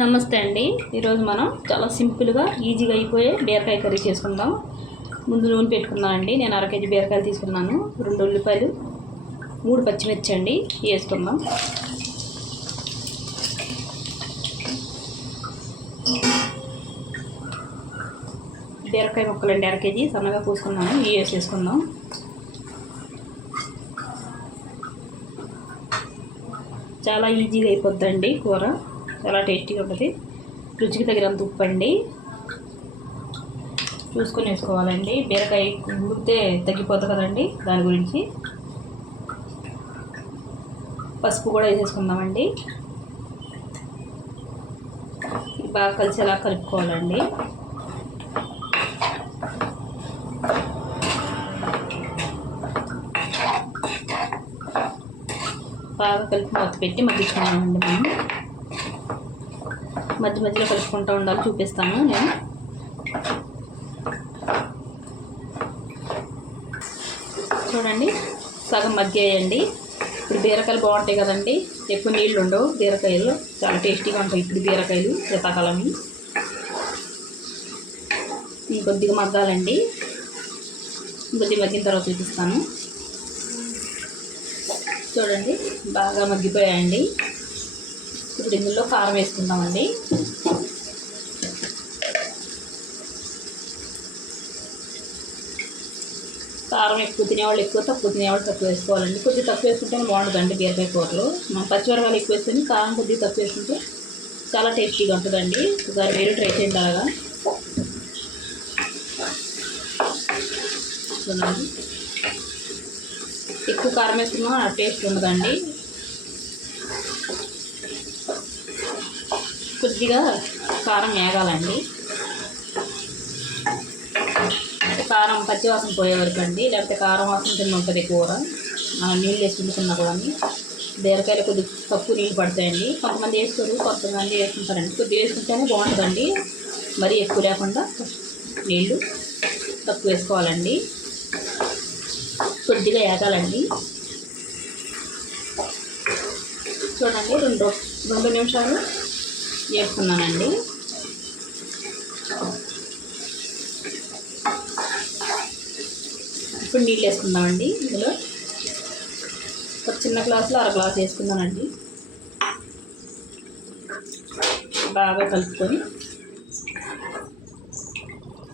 నమస్తే అండి. ఈరోజు మనం చాలా సింపుల్గా ఈజీగా అయిపోయే బీరకాయ కర్రీ చేసుకుందాం. ముందు నూనె పెట్టుకున్నానండి. నేను 1/2 కేజీ బీరకాయలు తీసుకున్నాను. 2 ఉల్లిపాయలు, 3 పచ్చిమిర్చి అండి వేసుకుందాం. బీరకాయ ముక్కలండి 1/2 కేజీ సన్నగా కోసుకున్నాను. ఇవి వేసేసుకుందాం. చాలా ఈజీగా అయిపోద్దండి కూర, చాలా టేస్టీగా ఉంటుంది. రుచికి తగినంత ఉప్పు అండి చూసుకొని వేసుకోవాలండి. బీరకాయ ఉడికితే తగ్గిపోతుంది కదండి, దాని గురించి. పసుపు కూడా వేసేసుకుందామండి. బాగా కలిసేలా కలుపుకోవాలండి. బాగా కలిపి మూత పెట్టి మగ్గించుకున్నామండి. మనం మధ్య మధ్యలో కలుపుకుంటూ ఉండాలి. చూపిస్తాను నేను. చూడండి, సగం మగ్గాయండి. ఇప్పుడు బీరకాయలు బాగుంటాయి కదండి, ఎక్కువ నీళ్ళు ఉండవు. బీరకాయలు చాలా టేస్టీగా ఉంటాయి. ఇప్పుడు బీరకాయలు శీతాకాలం ఇంకొద్దిగా మగ్గాలండి. కొద్దిగా మగ్గిన తర్వాత చూపిస్తాను. చూడండి, బాగా మగ్గిపోయాయండి. ఇప్పుడు ఇందులో కారం వేసుకుందామండి. కారం ఎక్కువ తినేవాళ్ళు ఎక్కువ, తక్కువ తినేవాళ్ళు తక్కువ వేసుకోవాలండి. కొద్దిగా తక్కువ వేసుకుంటే బాగుంటుందండి బీరకాయ కూరలో. మనం పచ్చిమిరపకాయలు ఎక్కువ వేసుకొని కారం కొద్దిగా తక్కువ వేసుకుంటే చాలా టేస్టీగా ఉంటుందండి. ఒకసారి మీరు ట్రై చేయండి. అలాగా చూడండి, ఎక్కువ కారం వేసుకున్నా టేస్ట్ ఉండదండి. కొద్దిగా కారం వేగాలండి. కారం పచ్చివాసన పోయే వరకు అండి, లేకపోతే కారం వాసన కింద ఉంటుంది కూర. మనం నీళ్ళు వేసి వండుకున్నా కూడా బీరకాయలు కొద్దిగా తక్కువ నీళ్ళు పడతాయండి. కొంతమంది వేసుకోరు, కొంతమంది వేసుకుంటారండి. కొద్దిగా వేసుకుంటేనే బాగుంటుందండి. మరీ ఎక్కువ లేకుండా నీళ్ళు తక్కువ వేసుకోవాలండి. కొద్దిగా వేగాలండి. చూడండి, రెండు నిమిషాలు వేసుకున్నానండి. ఇప్పుడు నీళ్ళు వేసుకుందామండి. ఇందులో ఒక చిన్న గ్లాసులో 1/2 గ్లాస్ వేసుకుందానండి. బాగా కలుపుకొని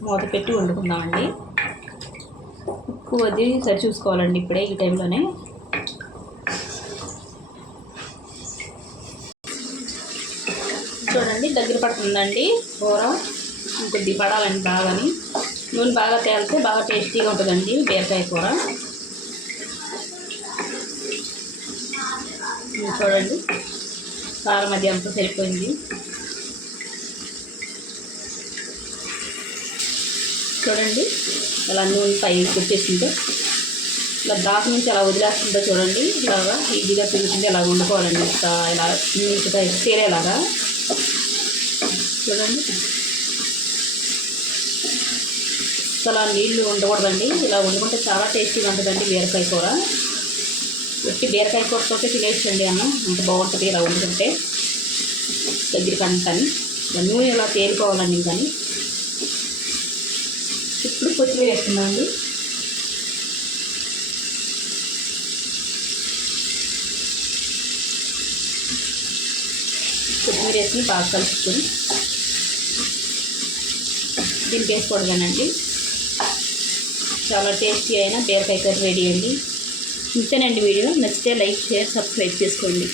మూత పెట్టి వండుకుందామండి. ఉప్పు అది సరి చూసుకోవాలండి ఇప్పుడే, ఈ టైంలోనే. చూడండి, దగ్గర పడుతుందండి కూర. ఇంకొద్ది పడాలండి బాగాని. నూనె బాగా తేలితే బాగా టేస్టీగా ఉంటుందండి బీరకాయ కూర. చూడండి, కారం అది అంతా సరిపోయింది. చూడండి, ఇలా నూనె పైకి వచ్చేసిందో, ఇలా దాకా నుంచి అలా వదిలేస్తుందో చూడండి. ఇలాగా ఈజీగా తిరుగుతుంది. ఇలా వండుకోవాలండి. ఇలా నీట్గా తేలేలాగా చూడండి. అలా నీళ్ళు ఉండకూడదండి. ఇలా వండుకుంటే చాలా టేస్టీగా ఉంటుందండి బీరకాయ కూర. ఒట్టి బీరకాయ కూరతో తినేసండి అన్నం, అంత బాగుంటుంది ఇలా వండుకుంటే. దగ్గరికి అంతని నూనె ఇలా తేలిపోవాలండి. కానీ ఇప్పుడు కొత్తిమీర వేస్తున్నామండి. కొత్తిమీర వేసి బాగా కలుపుకొని దీనికి వేసుకోవడమేనండి. చాలా టేస్టీ అయిన బీరకాయ కర్రీ రెడీ అండి. ఇంతేనండి వీడియో. నచ్చితే లైక్, షేర్, సబ్స్క్రైబ్ చేసుకోండి.